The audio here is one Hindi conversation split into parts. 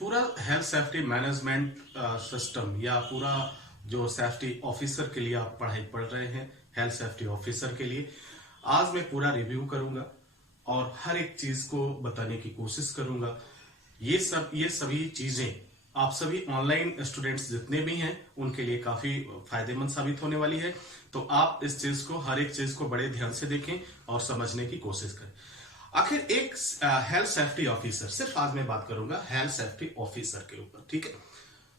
पूरा हेल्थ सेफ्टी मैनेजमेंट सिस्टम या पूरा जो सेफ्टी ऑफिसर के लिए आप पढ़ाई पढ़ रहे हैं, हेल्थ सेफ्टी ऑफिसर के लिए आज मैं पूरा रिव्यू करूंगा और हर एक चीज को बताने की कोशिश करूंगा। ये सभी चीजें आप सभी ऑनलाइन स्टूडेंट्स जितने भी हैं उनके लिए काफी फायदेमंद साबित होने वाली है। तो आप इस चीज को, हर एक चीज को बड़े ध्यान से देखें और समझने की कोशिश करें। आखिर एक हेल्थ सेफ्टी ऑफिसर, सिर्फ आज मैं बात करूंगा हेल्थ सेफ्टी ऑफिसर के ऊपर, ठीक है।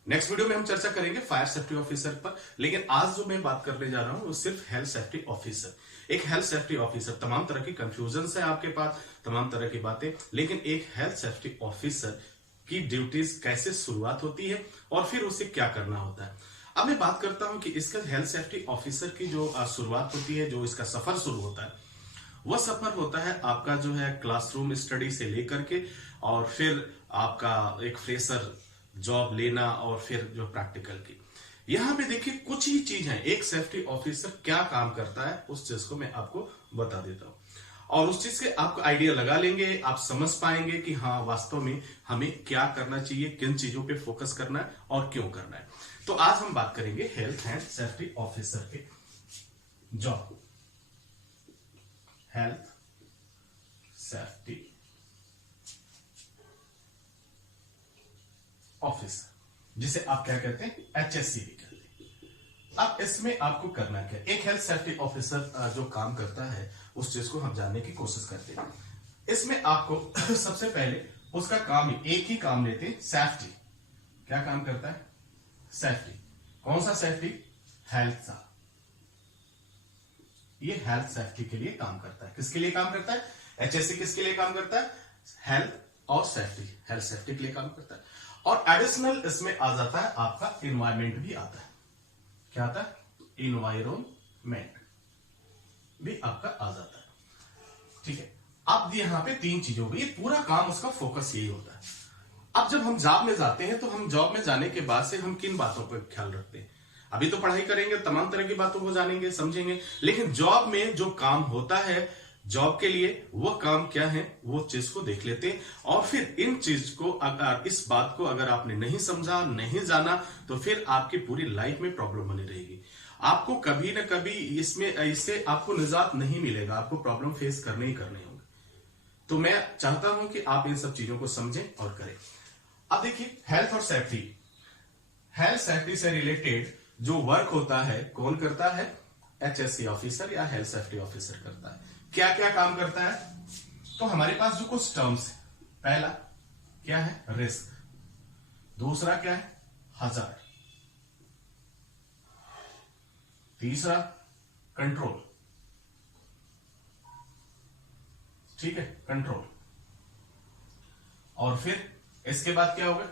नेक्स्ट वीडियो में हम चर्चा करेंगे फायर सेफ्टी ऑफिसर पर, लेकिन आज जो मैं बात करने जा रहा हूं वो सिर्फ हेल्थ सेफ्टी ऑफिसर। एक हेल्थ सेफ्टी ऑफिसर, तमाम तरह की कंफ्यूजन है आपके पास, तमाम तरह की बातें, लेकिन एक हेल्थ सेफ्टी ऑफिसर की ड्यूटीज कैसे शुरुआत होती है और फिर उसे क्या करना होता है। अब मैं बात करता हूं कि इसका हेल्थ सेफ्टी ऑफिसर की जो शुरुआत होती है, जो इसका सफर शुरू होता है, वह सफर होता है आपका जो है क्लासरूम स्टडी से लेकर के और फिर आपका एक फ्रेशर जॉब लेना और फिर जो प्रैक्टिकल की। यहां पे देखिए कुछ ही चीज है, एक सेफ्टी ऑफिसर क्या काम करता है उस चीज को मैं आपको बता देता हूं और उस चीज से आपको आइडिया लगा लेंगे, आप समझ पाएंगे कि हाँ वास्तव में हमें क्या करना चाहिए, किन चीजों पे फोकस करना है और क्यों करना है। तो आज हम बात करेंगे हेल्थ एंड सेफ्टी ऑफिसर के जॉब। हेल्थ सेफ्टी ऑफिसर, जिसे आप क्या कहते हैं, HSC भी कहते हैं। अब इसमें आपको करना क्या, एक हेल्थ सेफ्टी ऑफिसर जो काम करता है उस चीज को हम जानने की कोशिश करते हैं। इसमें आपको सबसे पहले उसका काम ही, एक ही काम लेते हैं, सेफ्टी। क्या काम करता है, सेफ्टी। कौन सा सेफ्टी, हेल्थ सा। ये हेल्थ सेफ्टी के लिए काम करता है। किसके लिए काम करता है, HSC किसके लिए काम करता है, हेल्थ और सेफ्टी, हेल्थ सेफ्टी के लिए काम करता है। और एडिशनल इसमें आ जाता है आपका इन्वायरमेंट भी आता है। क्या आता है, इन्वायरमेंट भी आपका आ जाता है, ठीक है। अब यहां पे तीन चीजों में ये पूरा काम, उसका फोकस यही होता है। अब जब हम जॉब में जाते हैं तो हम जॉब में जाने के बाद से हम किन बातों पर ख्याल रखते हैं, अभी तो पढ़ाई करेंगे, तमाम तरह की बातों को जानेंगे, समझेंगे, लेकिन जॉब में जो काम होता है जॉब के लिए, वो काम क्या है वो चीज को देख लेते हैं। और फिर इन चीज को, अगर इस बात को अगर आपने नहीं समझा, नहीं जाना, तो फिर आपकी पूरी लाइफ में प्रॉब्लम बनी रहेगी। आपको कभी ना कभी इससे आपको निजात नहीं मिलेगा, आपको प्रॉब्लम फेस करने ही करने होंगे। तो मैं चाहता हूं कि आप इन सब चीजों को समझें और करें। अब देखिए हेल्थ और सेफ्टी, हेल्थ सेफ्टी से रिलेटेड जो वर्क होता है कौन करता है, HSC ऑफिसर या हेल्थ सेफ्टी ऑफिसर करता है। क्या क्या काम करता है, तो हमारे पास जो कुछ टर्म्स है, पहला क्या है, रिस्क। दूसरा क्या है, हजार्ड। तीसरा कंट्रोल, ठीक है, कंट्रोल। और फिर इसके बाद क्या होगा,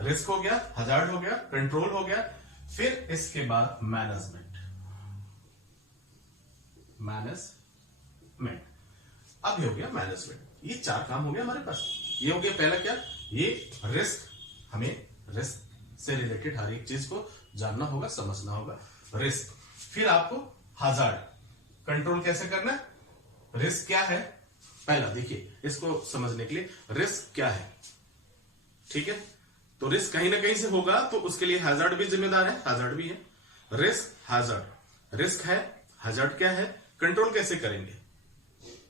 रिस्क हो गया, हजार्ड हो गया, कंट्रोल हो गया, फिर इसके बाद मैनेजमेंट। अब ये हो गया मैनेजमेंट। ये चार काम हो गया हमारे पास। ये हो गया पहला क्या, ये रिस्क, हमें रिस्क से रिलेटेड हर एक चीज को जानना होगा, समझना होगा, रिस्क। फिर आपको हजार्ड, कंट्रोल कैसे करना है, रिस्क क्या है, पहला देखिए इसको समझने के लिए, रिस्क क्या है, ठीक है। तो रिस्क कहीं ना कहीं से होगा, तो उसके लिए हजार्ड भी जिम्मेदार है, हजार्ड भी है। रिस्क, हजार्ड, रिस्क है, हजार्ड क्या है, कंट्रोल कैसे करेंगे,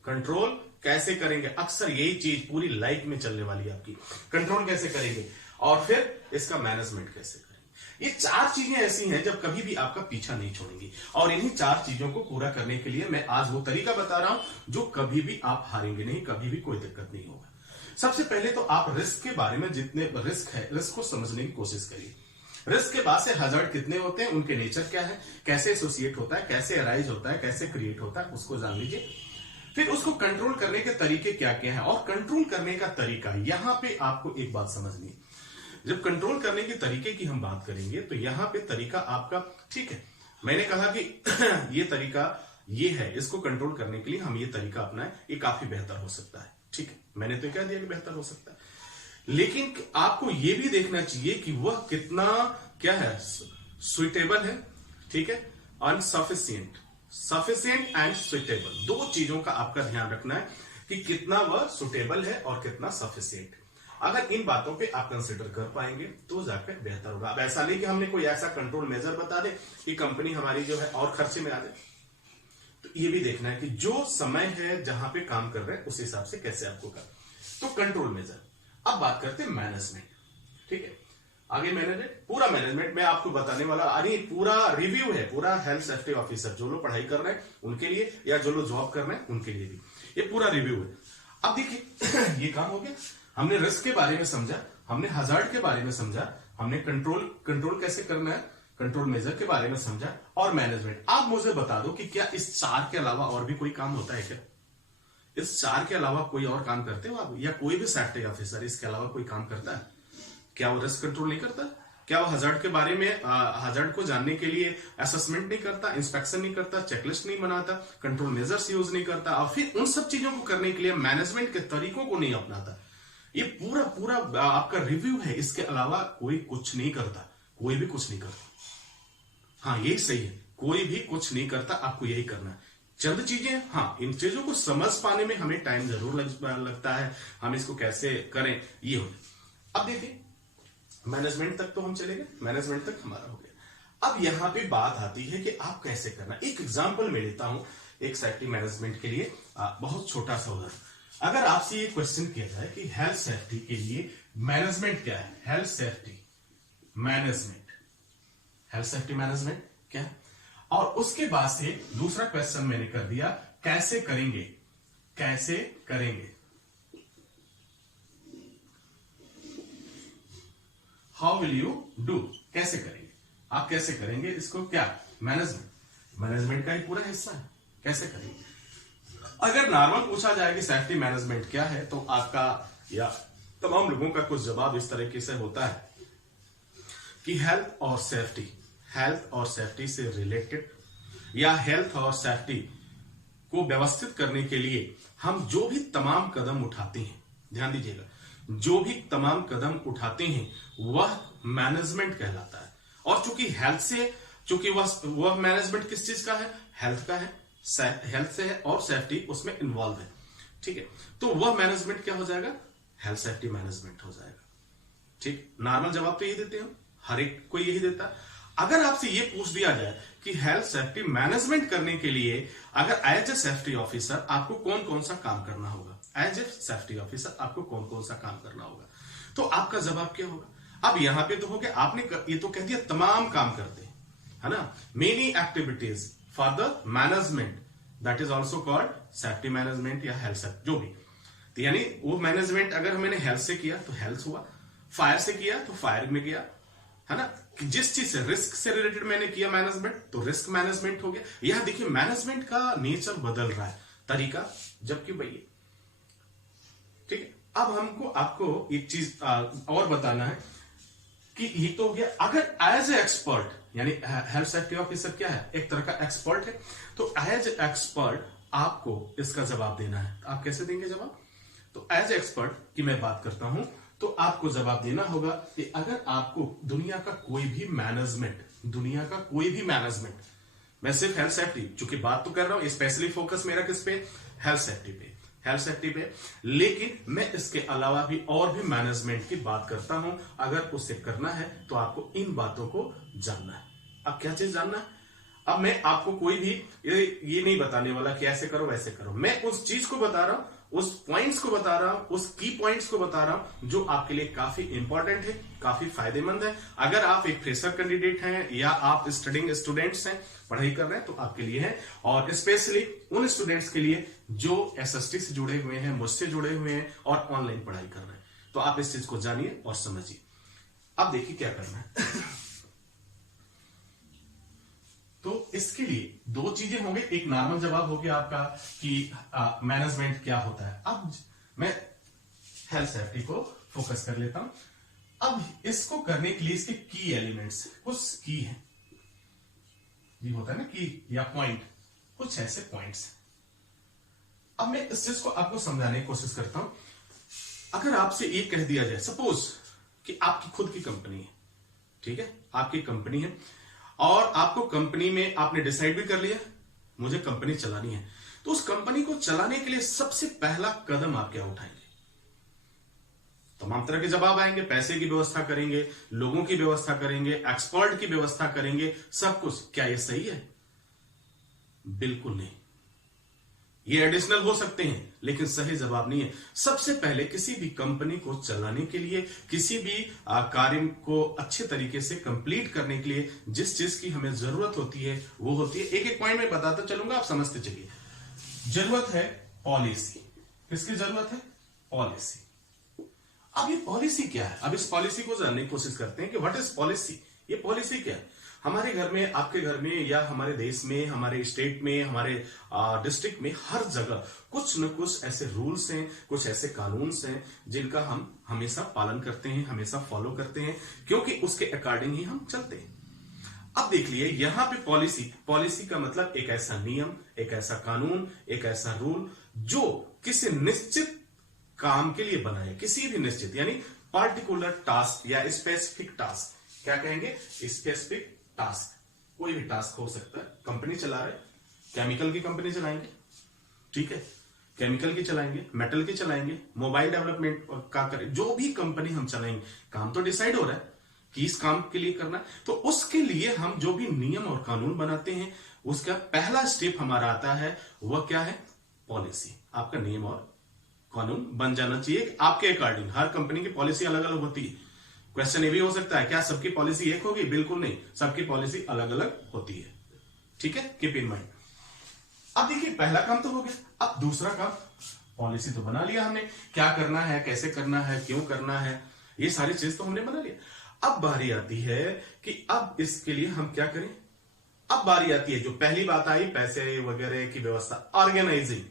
कंट्रोल कैसे करेंगे, अक्सर यही चीज पूरी लाइफ में चलने वाली है आपकी, कंट्रोल कैसे करेंगे, और फिर इसका मैनेजमेंट कैसे करेंगे। ये चार चीजें ऐसी हैं जब कभी भी आपका पीछा नहीं छोड़ेंगी, और इन्हीं चार चीजों को पूरा करने के लिए मैं आज वो तरीका बता रहा हूं जो कभी भी आप हारेंगे नहीं, कभी भी कोई दिक्कत नहीं होगा। सबसे पहले तो आप रिस्क के बारे में, जितने रिस्क है, रिस्क को समझने की कोशिश करिए। रिस्क के बाद से हजार्ड कितने होते हैं, उनके नेचर क्या है, कैसे एसोसिएट होता है, कैसे अराइज होता है, कैसे क्रिएट होता है, उसको जान लीजिए। फिर उसको कंट्रोल करने के तरीके क्या क्या है, और कंट्रोल करने का तरीका, यहां पे आपको एक बात समझनी है। जब कंट्रोल करने के तरीके की हम बात करेंगे तो यहां पे तरीका आपका, ठीक है, मैंने कहा कि ये तरीका ये है, इसको कंट्रोल करने के लिए हम ये तरीका अपनाएं, ये काफी बेहतर हो सकता है, ठीक है। मैंने तो कह दिया कि बेहतर हो सकता है, लेकिन आपको यह भी देखना चाहिए कि वह कितना क्या है, सुइटेबल है, ठीक है, अनसफिशिएंट, सफिशिएंट एंड सुइटेबल, दो चीजों का आपका ध्यान रखना है कि कितना वह सुटेबल है और कितना सफिशिएंट। अगर इन बातों पे आप कंसिडर कर पाएंगे तो जाकर बेहतर होगा। अब ऐसा नहीं कि हमने कोई ऐसा कंट्रोल मेजर बता दे कि कंपनी हमारी जो है और खर्चे में आ जाए, तो ये भी देखना है कि जो समय है जहां पे काम कर रहे हैं उस हिसाब से कैसे आपको कर। तो कंट्रोल मेजर। अब बात करते हैं मैनेजमेंट, ठीक है। आगे मैनेजमेंट, पूरा मैनेजमेंट मैं आपको बताने वाला, अरे पूरा रिव्यू है, पूरा हेल्थ सेफ्टी ऑफिसर जो लोग पढ़ाई कर रहे हैं उनके लिए या जो लोग जॉब कर रहे हैं उनके लिए भी ये पूरा रिव्यू है। अब देखिए ये काम हो गया, हमने रिस्क के बारे में समझा, हमने हजार्ड के बारे में समझा, हमने कंट्रोल कैसे करना है, कंट्रोल मेजर के बारे में समझा, और मैनेजमेंट। आप मुझे बता दो कि क्या इस 4 के अलावा और भी कोई काम होता है क्या? इस 4 के अलावा कोई और काम करते हो आप, या कोई भी सेफ्टी ऑफिसर इसके अलावा कोई काम करता है? क्या वो रिस्क कंट्रोल नहीं करता? क्या वो हजार्ड के बारे में, हजार्ड को जानने के लिए असेसमेंट नहीं करता, इंस्पेक्शन नहीं करता, चेकलिस्ट नहीं बनाता, कंट्रोल मेजर्स यूज नहीं करता, और फिर उन सब चीजों को करने के लिए मैनेजमेंट के तरीकों को नहीं अपनाता? ये पूरा आपका रिव्यू है, इसके अलावा कोई कुछ नहीं करता, कोई भी कुछ नहीं करता। हाँ यही सही है, कोई भी कुछ नहीं करता, आपको यही करना है। चंद चीजें, हाँ इन चीजों को समझ पाने में हमें टाइम जरूर लगता है, हम इसको कैसे करें ये हो। अब देखिए मैनेजमेंट तक तो हम चले गए, मैनेजमेंट तक हमारा हो गया। अब यहां पे बात आती है कि आप कैसे करना। एक एग्जांपल मैं लेता हूं एक सेफ्टी मैनेजमेंट के लिए, बहुत छोटा सा उदाहरण। अगर आपसे ये क्वेश्चन किया जाए कि हेल्थ सेफ्टी के लिए मैनेजमेंट क्या है, health safety management, health safety management क्या है, और उसके बाद से दूसरा क्वेश्चन मैंने कर दिया कैसे करेंगे, कैसे करेंगे, हाउ विल यू डू, कैसे करेंगे, आप कैसे करेंगे इसको, क्या मैनेजमेंट का ही पूरा हिस्सा है, कैसे करेंगे। अगर नॉर्मल पूछा जाए कि सेफ्टी मैनेजमेंट क्या है, तो आपका या तमाम लोगों का कुछ जवाब इस तरीके से होता है कि हेल्थ और सेफ्टी से रिलेटेड, या हेल्थ और सेफ्टी को व्यवस्थित करने के लिए हम जो भी तमाम कदम उठाते हैं, ध्यान दीजिएगा, जो भी तमाम कदम उठाते हैं वह मैनेजमेंट कहलाता है। और चूंकि वह मैनेजमेंट किस चीज का है, हेल्थ का है, हेल्थ से है, और सेफ्टी उसमें इन्वॉल्व है, ठीक है। तो वह मैनेजमेंट क्या हो जाएगा, हेल्थ सेफ्टी मैनेजमेंट हो जाएगा, ठीक। नॉर्मल जवाब तो यही देते हैं, हर एक को यही देता है। अगर आपसे ये पूछ दिया जाए कि हेल्थ सेफ्टी मैनेजमेंट करने के लिए अगर एज ए सेफ्टी ऑफिसर आपको कौन कौन सा काम करना होगा, एज ए सेफ्टी ऑफिसर आपको कौन कौन सा काम करना होगा, तो आपका जवाब क्या होगा। अब यहां पे तो हो गया, आपने ये तो कह दिया तमाम काम करते हैं, है ना, many activities for the management, that is also called safety management या हेल्थ सेफ्टी, जो भी। तो यानी वो मैनेजमेंट अगर मैंने हेल्थ से किया तो हेल्थ हुआ, फायर से किया तो फायर में गया, है ना, जिस चीज से रिस्क से रिलेटेड मैंने किया मैनेजमेंट तो रिस्क मैनेजमेंट हो गया। यहां देखिए मैनेजमेंट का नेचर बदल रहा है, तरीका जबकि वही, ठीक है। अब हमको आपको एक चीज और बताना है कि ये तो हो गया, अगर एज ए एक्सपर्ट, यानी हेल्थ सेफ्टी ऑफिसर क्या है, एक तरह का एक्सपर्ट है, तो एज ए एक्सपर्ट आपको इसका जवाब देना है। आप कैसे देंगे जवाब, तो एज ए एक्सपर्ट की मैं बात करता हूं, तो आपको जवाब देना होगा कि अगर आपको दुनिया का कोई भी मैनेजमेंट, मैं सिर्फ हेल्थ सेफ्टी चूंकि बात तो कर रहा हूं, स्पेशली फोकस मेरा किस पे, हेल्थ सेफ्टी पे, लेकिन मैं इसके अलावा भी और भी मैनेजमेंट की बात करता हूं। अगर उसे करना है तो आपको इन बातों को जानना है। अब क्या चीज जानना है, अब मैं आपको कोई भी ये नहीं बताने वाला कि ऐसे करो वैसे करो, मैं उस चीज को बता रहा हूं, उस पॉइंट्स को बता रहा हूं, उस की पॉइंट्स को बता रहा हूं जो आपके लिए काफी इंपॉर्टेंट है, काफी फायदेमंद है। अगर आप एक फ्रेशर कैंडिडेट हैं या आप स्टडिंग स्टूडेंट्स हैं, पढ़ाई कर रहे हैं, तो आपके लिए है, और स्पेशली उन स्टूडेंट्स के लिए जो एसएसटी से जुड़े हुए हैं, मुझसे जुड़े हुए हैं और ऑनलाइन पढ़ाई कर रहे हैं, तो आप इस चीज को जानिए और समझिए। अब देखिए क्या करना है। तो इसके लिए दो चीजें होंगे, एक नॉर्मल जवाब हो गया आपका कि मैनेजमेंट क्या होता है। अब मैं हेल्थ सेफ्टी को फोकस कर लेता हूं। अब इसको करने के लिए इसके की एलिमेंट्स कुछ की है, ये होता है ना की या पॉइंट, कुछ ऐसे पॉइंट्स। अब मैं इस चीज को आपको समझाने की कोशिश करता हूं। अगर आपसे ये कह दिया जाए, सपोज कि आपकी खुद की कंपनी है, ठीक है, आपकी कंपनी है और आपको कंपनी में आपने डिसाइड भी कर लिया मुझे कंपनी चलानी है, तो उस कंपनी को चलाने के लिए सबसे पहला कदम आप क्या उठाएंगे, तमाम तरह के जवाब आएंगे, पैसे की व्यवस्था करेंगे, लोगों की व्यवस्था करेंगे, एक्सपर्ट की व्यवस्था करेंगे, सब कुछ। क्या ये सही है? बिल्कुल नहीं। ये एडिशनल हो सकते हैं लेकिन सही जवाब नहीं है। सबसे पहले किसी भी कंपनी को चलाने के लिए, किसी भी कार्य को अच्छे तरीके से कंप्लीट करने के लिए जिस चीज की हमें जरूरत होती है वो होती है, एक एक पॉइंट में बताता चलूंगा, आप समझते चलिए। जरूरत है पॉलिसी। किसकी जरूरत है? पॉलिसी। अब ये पॉलिसी क्या है? अब इस पॉलिसी को जानने की कोशिश करते हैं कि व्हाट इज पॉलिसी। ये पॉलिसी क्या है? हमारे घर में, आपके घर में, या हमारे देश में, हमारे स्टेट में, हमारे डिस्ट्रिक्ट में, हर जगह कुछ न कुछ ऐसे रूल्स हैं, कुछ ऐसे कानून्स हैं जिनका हम हमेशा पालन करते हैं, हमेशा फॉलो करते हैं, क्योंकि उसके अकॉर्डिंग ही हम चलते हैं। अब देख लिए यहां पे पॉलिसी का मतलब एक ऐसा नियम, एक ऐसा कानून, एक ऐसा रूल जो किसी निश्चित काम के लिए बना है, किसी भी निश्चित, यानी पार्टिकुलर टास्क या स्पेसिफिक टास्क। क्या कहेंगे? Specific task. कोई भी टास्क हो सकता है। कंपनी चला रहे, केमिकल की कंपनी चलाएंगे, ठीक है, केमिकल की चलाएंगे, मेटल की चलाएंगे, मोबाइल डेवलपमेंट का करें, जो भी कंपनी हम चलाएंगे, काम तो डिसाइड हो रहा है कि इस काम के लिए करना है। तो उसके लिए हम जो भी नियम और कानून बनाते हैं, उसका पहला स्टेप हमारा आता है, वह क्या है? पॉलिसी। आपका नियम और कानून बन जाना चाहिए आपके अकॉर्डिंग। हर कंपनी की पॉलिसी अलग अलग होती है। क्वेश्चन ये भी हो सकता है, क्या सबकी पॉलिसी एक होगी? बिल्कुल नहीं, सबकी पॉलिसी अलग अलग होती है, ठीक है, कीप इन माइंड। अब देखिए, पहला काम तो हो गया। अब दूसरा काम, पॉलिसी तो बना लिया हमने, क्या करना है, कैसे करना है, क्यों करना है, ये सारी चीज तो हमने बना लिया। अब बारी आती है कि अब इसके लिए हम क्या करें। अब बारी आती है, जो पहली बात आई, पैसे वगैरह की व्यवस्था, ऑर्गेनाइजिंग।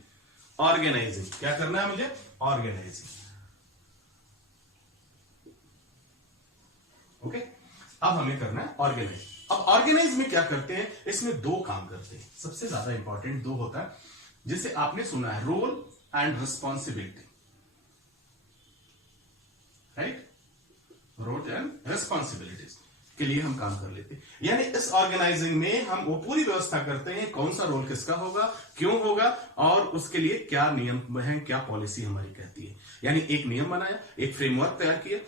क्या करना है मुझे? ऑर्गेनाइजिंग। ओके, अब हमें करना है ऑर्गेनाइज। अब ऑर्गेनाइज में क्या करते हैं? इसमें दो काम करते हैं, सबसे ज्यादा इंपॉर्टेंट दो होता है, जिसे आपने सुना है, role and responsibility, right? Role and responsibilities के लिए हम काम कर लेते हैं। यानी इस ऑर्गेनाइजिंग में हम वो पूरी व्यवस्था करते हैं, कौन सा रोल किसका होगा, क्यों होगा, और उसके लिए क्या नियम है, क्या पॉलिसी हमारी कहती है। यानी एक नियम बनाया, एक फ्रेमवर्क तैयार किया,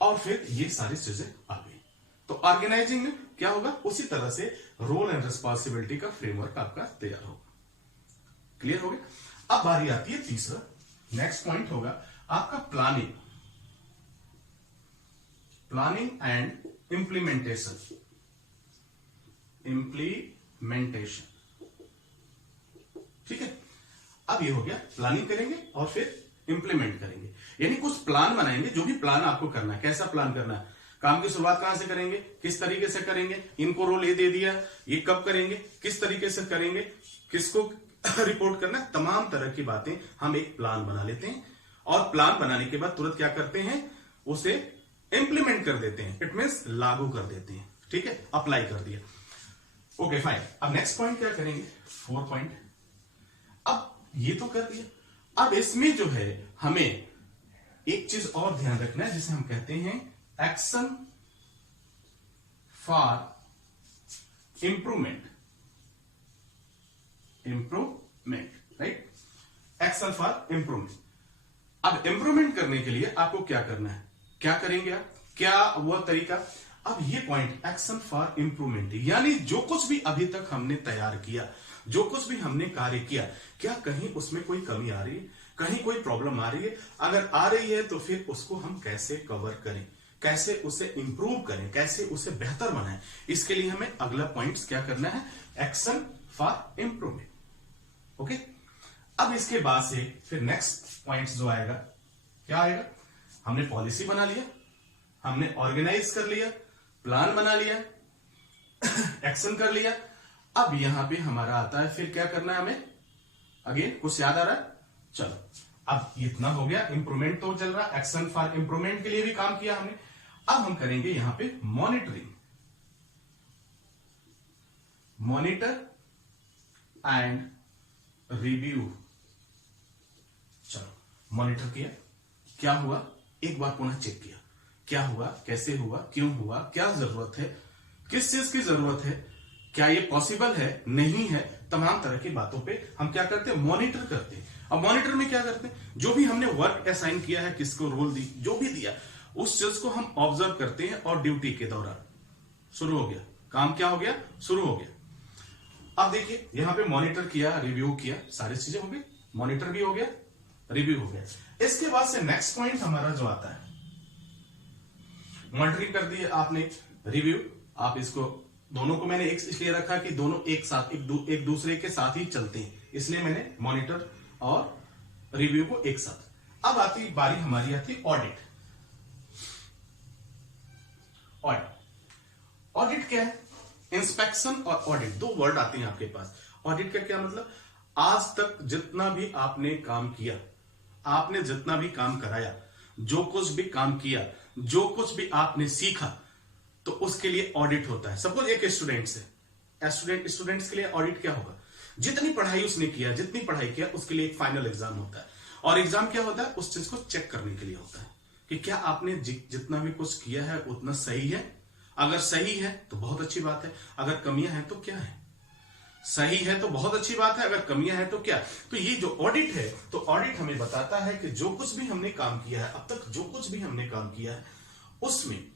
और फिर ये सारी चीजें आ गई। तो ऑर्गेनाइजिंग में क्या होगा? उसी तरह से रोल एंड रिस्पॉन्सिबिलिटी का फ्रेमवर्क आपका तैयार होगा। क्लियर हो गया? अब बारी आती है तीसरा, नेक्स्ट पॉइंट होगा आपका प्लानिंग एंड इंप्लीमेंटेशन। ठीक है, अब ये हो गया, प्लानिंग करेंगे और फिर इंप्लीमेंट करेंगे। यानी कुछ प्लान बनाएंगे, जो भी प्लान आपको करना है, कैसा प्लान करना है, काम की शुरुआत कहां से करेंगे, किस तरीके से करेंगे, इनको रोल ये दे दिया, ये कब करेंगे, किस तरीके से करेंगे, किसको रिपोर्ट करना है, तमाम तरह की बातें हम एक प्लान बना लेते हैं। और प्लान बनाने के बाद तुरंत क्या करते हैं? उसे इंप्लीमेंट कर देते हैं। इट मींस लागू कर देते हैं, ठीक है, अप्लाई कर दिया। Okay fine. अब नेक्स्ट पॉइंट क्या करेंगे? 4 पॉइंट। अब ये तो कर दिया, अब इसमें जो है हमें एक चीज और ध्यान रखना है, जिसे हम कहते हैं action for improvement, right? Action for improvement. अब इंप्रूवमेंट करने के लिए आपको क्या करना है, क्या करेंगे आप, क्या वह तरीका? अब ये पॉइंट एक्शन फॉर इंप्रूवमेंट, यानी जो कुछ भी अभी तक हमने तैयार किया, जो कुछ भी हमने कार्य किया, क्या कहीं उसमें कोई कमी आ रही है, कहीं कोई प्रॉब्लम आ रही है? अगर आ रही है तो फिर उसको हम कैसे कवर करें, कैसे उसे इंप्रूव करें, कैसे उसे बेहतर बनाएं? इसके लिए हमें अगला पॉइंट्स क्या करना है? Action for improvement. ओके, अब इसके बाद से फिर नेक्स्ट पॉइंट्स जो आएगा, क्या आएगा? हमने पॉलिसी बना लिया, हमने ऑर्गेनाइज कर लिया, प्लान बना लिया, एक्शन कर लिया। अब यहां पे हमारा आता है फिर क्या करना है हमें? अगेन कुछ याद आ रहा है? चलो, अब इतना हो गया, इंप्रूवमेंट तो चल रहा, एक्शन फॉर इंप्रूवमेंट के लिए भी काम किया हमने। अब हम करेंगे यहां पे मॉनिटरिंग, मॉनिटर एंड रिव्यू। चलो, मॉनिटर किया, क्या हुआ, एक बार पुनः चेक किया, क्या हुआ, कैसे हुआ, क्यों हुआ, क्या जरूरत है, किस चीज की जरूरत है, क्या ये पॉसिबल है, नहीं है, तमाम तरह की बातों पे हम क्या करते हैं? मॉनिटर करते हैं। अब मॉनिटर में क्या करते हैं, जो भी हमने वर्क असाइन किया है, किसको रोल दी, जो भी दिया, उस चीज को हम ऑब्जर्व करते हैं और ड्यूटी के दौरान शुरू हो गया काम, क्या हो गया, शुरू हो गया। अब देखिए यहां पे मॉनिटर किया, रिव्यू किया, सारी चीजें हो गई, मॉनिटर भी हो गया, रिव्यू हो गया। इसके बाद से नेक्स्ट पॉइंट हमारा जो आता है, मॉनिटरिंग कर दी आपने, रिव्यू, आप इसको दोनों को मैंने इसलिए रखा कि दोनों एक साथ एक दूसरे के साथ ही चलते हैं, इसलिए मैंने मॉनिटर और रिव्यू को एक साथ। अब आती बारी हमारी आती ऑडिट। ऑडिट क्या है, इंस्पेक्शन और ऑडिट, दो वर्ड आते हैं आपके पास। ऑडिट का क्या मतलब, आज तक जितना भी आपने काम किया, आपने जितना भी काम कराया, जो कुछ भी काम किया, जो कुछ भी आपने सीखा, तो उसके लिए ऑडिट होता है। सपोज एक स्टूडेंट्स के लिए ऑडिट क्या होगा, जितनी पढ़ाई उसने किया, जितनी पढ़ाई किया, उसके लिए एक फाइनल एग्जाम होता है। और एग्जाम क्या होता है, उस चीज को चेक करने के लिए होता है कि क्या आपने जितना भी कुछ किया है उतना सही है। अगर सही है तो बहुत अच्छी बात है, अगर कमियां हैं तो क्या है, सही है तो बहुत अच्छी बात है, अगर कमियां हैं तो क्या। तो ये जो ऑडिट है, तो ऑडिट हमें बताता है कि जो कुछ भी हमने काम किया है, अब तक जो कुछ भी हमने काम किया है, उसमें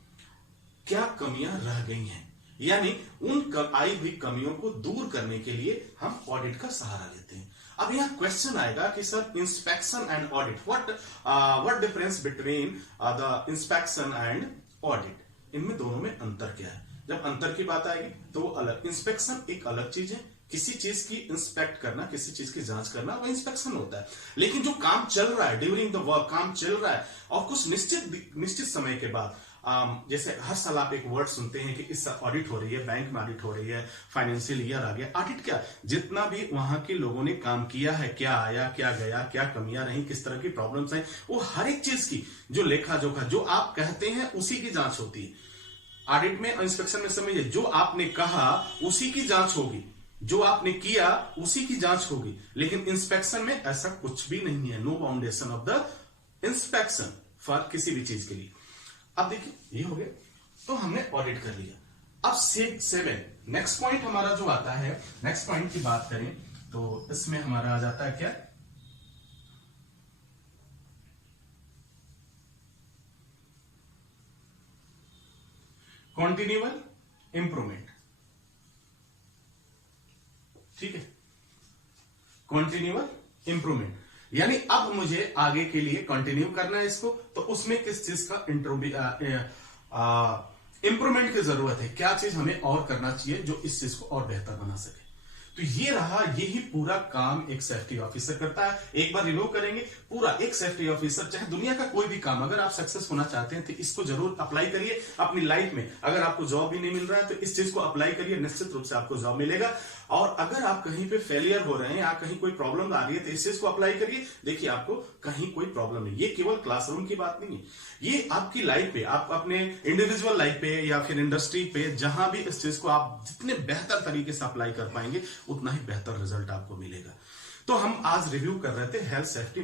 क्या कमियां रह गई हैं, यानी उन आई हुई कमियों को दूर करने के लिए हम ऑडिट का सहारा लेते हैं। अब यहां क्वेश्चन आएगा कि sir inspection and audit, what difference between the inspection and audit, इनमें दोनों में अंतर क्या है। जब अंतर की बात आएगी तो वो अलग, इंस्पेक्शन एक अलग चीज है, किसी चीज की इंस्पेक्ट करना, किसी चीज की जांच करना, वो इंस्पेक्शन होता है। लेकिन जो काम चल रहा है, ड्यूरिंग द वर्क काम चल रहा है, और कुछ निश्चित समय के बाद, जैसे हर साल आप एक वर्ड सुनते हैं कि इस साल ऑडिट हो रही है, बैंक में ऑडिट हो रही है, फाइनेंशियल ईयर आ गया। ऑडिट क्या, जितना भी वहां के लोगों ने काम किया है, क्या आया, क्या गया, क्या कमियां रही, किस तरह की प्रॉब्लम्स हैं, वो हर एक चीज की जो लेखा जोखा, जो आप कहते हैं उसी की जांच होती है। ऑडिट में, इंस्पेक्शन में समझिए, जो आपने कहा उसी की जांच होगी, जो आपने किया उसी की जांच होगी। लेकिन इंस्पेक्शन में ऐसा कुछ भी नहीं है, no boundation of the inspection for किसी भी चीज के लिए। अब देखिए ये हो गया, तो हमने ऑडिट कर लिया। अब 7 नेक्स्ट पॉइंट हमारा जो आता है, नेक्स्ट पॉइंट की बात करें तो इसमें हमारा आ जाता है क्या, कॉन्टिन्यूअल इंप्रूवमेंट। ठीक है, कॉन्टिन्यूअल इंप्रूवमेंट, यानी अब मुझे आगे के लिए कंटिन्यू करना है इसको, तो उसमें किस चीज का इंप्रूवमेंट की जरूरत है, क्या चीज हमें और करना चाहिए जो इस चीज को और बेहतर बना सके। तो ये रहा, यही पूरा काम एक सेफ्टी ऑफिसर करता है। एक बार रिव्यू करेंगे पूरा, एक सेफ्टी ऑफिसर चाहे दुनिया का कोई भी काम, अगर आप सक्सेस होना चाहते हैं तो इसको जरूर अप्लाई करिए अपनी लाइफ में। अगर आपको जॉब भी नहीं मिल रहा है तो इस चीज को अप्लाई करिए, निश्चित रूप से आपको जॉब मिलेगा। और अगर आप कहीं पे फेलियर हो रहे हैं या कहीं कोई प्रॉब्लम आ रही है तो इस चीज को अप्लाई करिए, देखिए आपको कहीं कोई प्रॉब्लम नहीं। ये केवल क्लासरूम की बात नहीं है, ये आपकी लाइफ पे, आप अपने इंडिविजुअल लाइफ पे या फिर इंडस्ट्री पे, जहां भी इस चीज को आप जितने बेहतर तरीके से अप्लाई कर पाएंगे उतना ही बेहतर रिजल्ट आपको मिलेगा। तो हम आज रिव्यू कर रहे थे हेल्थ सेफ्टी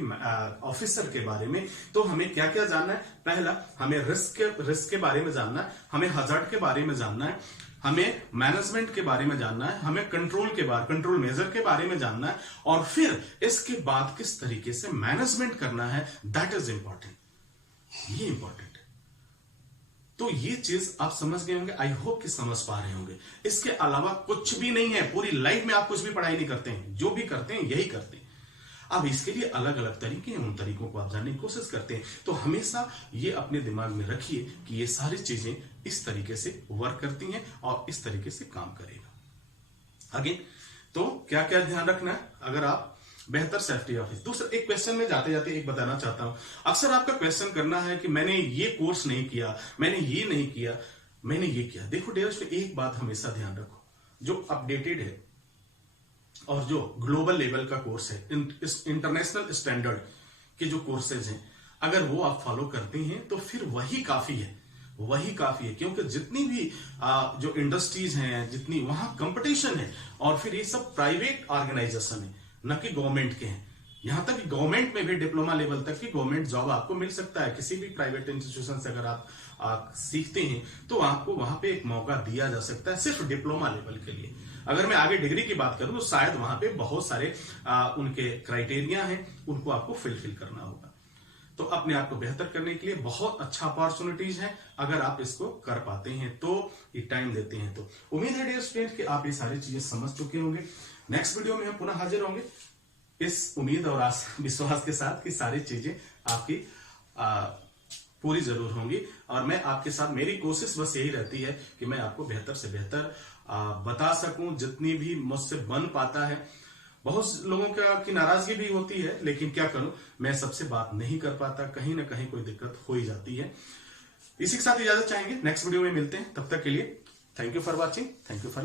ऑफिसर के बारे में। तो हमें क्या क्या जानना है, पहला हमें रिस्क के बारे में जानना है, हमें हजार्ड के बारे में जानना है, हमें मैनेजमेंट के बारे में जानना है, हमें कंट्रोल मेजर के बारे में जानना है, और फिर इसके बाद किस तरीके से मैनेजमेंट करना है, दैट इज इंपॉर्टेंट, ये इंपॉर्टेंट है। तो ये चीज आप समझ गए होंगे, आई होप कि समझ पा रहे होंगे। इसके अलावा कुछ भी नहीं है, पूरी लाइफ में आप कुछ भी पढ़ाई नहीं करते हैं, जो भी करते हैं यही करते हैं। अब इसके लिए अलग अलग तरीके हैं, उन तरीकों को आप जानने की कोशिश करते हैं। तो हमेशा ये अपने दिमाग में रखिए कि ये सारी चीजें इस तरीके से वर्क करती हैं और इस तरीके से काम करेगा आगे। तो क्या क्या ध्यान रखना है अगर आप बेहतर सेफ्टी ऑफिस। दूसरा एक क्वेश्चन में जाते जाते एक बताना चाहता हूं, अक्सर आपका क्वेश्चन करना है कि मैंने ये कोर्स नहीं किया, मैंने ये नहीं किया, मैंने ये किया। देखो डियर्स, एक बात हमेशा ध्यान रखो, जो अपडेटेड है और जो ग्लोबल लेवल का कोर्स है, इंटरनेशनल स्टैंडर्ड के जो कोर्सेज हैं, अगर वो आप फॉलो करते हैं तो फिर वही काफी है, वही काफी है। क्योंकि जितनी भी जो इंडस्ट्रीज हैं, जितनी वहां कंपटीशन है, और फिर ये सब प्राइवेट ऑर्गेनाइजेशन है, न कि गवर्नमेंट के हैं। यहां तक कि गवर्नमेंट में भी डिप्लोमा लेवल तक की गवर्नमेंट जॉब आपको मिल सकता है। किसी भी प्राइवेट इंस्टीट्यूशन से अगर आप सीखते हैं तो आपको वहां पे एक मौका दिया जा सकता है, सिर्फ डिप्लोमा लेवल के लिए। अगर मैं आगे डिग्री की बात करूं तो शायद वहां पे बहुत सारे उनके क्राइटेरिया हैं, उनको आपको फिलफिल करना होगा। तो अपने आप को बेहतर करने के लिए बहुत अच्छा अपॉर्चुनिटीज है, अगर आप इसको कर पाते हैं तो, ये टाइम देते हैं तो। उम्मीद है डियर स्टूडेंट कि आप ये सारी चीजें समझ चुके होंगे। नेक्स्ट वीडियो में हम पुनः हाजिर होंगे इस उम्मीद और विश्वास के साथ कि सारी चीजें आपकी पूरी जरूर होंगी। और मैं आपके साथ, मेरी कोशिश बस यही रहती है कि मैं आपको बेहतर से बेहतर बता सकूं, जितनी भी मुझसे बन पाता है। बहुत लोगों की नाराजगी भी होती है, लेकिन क्या करूं, मैं सबसे बात नहीं कर पाता, कहीं ना कहीं कोई दिक्कत हो ही जाती है। इसी के साथ इजाजत चाहेंगे, नेक्स्ट वीडियो में मिलते हैं। तब तक के लिए thank you for watching, thank you for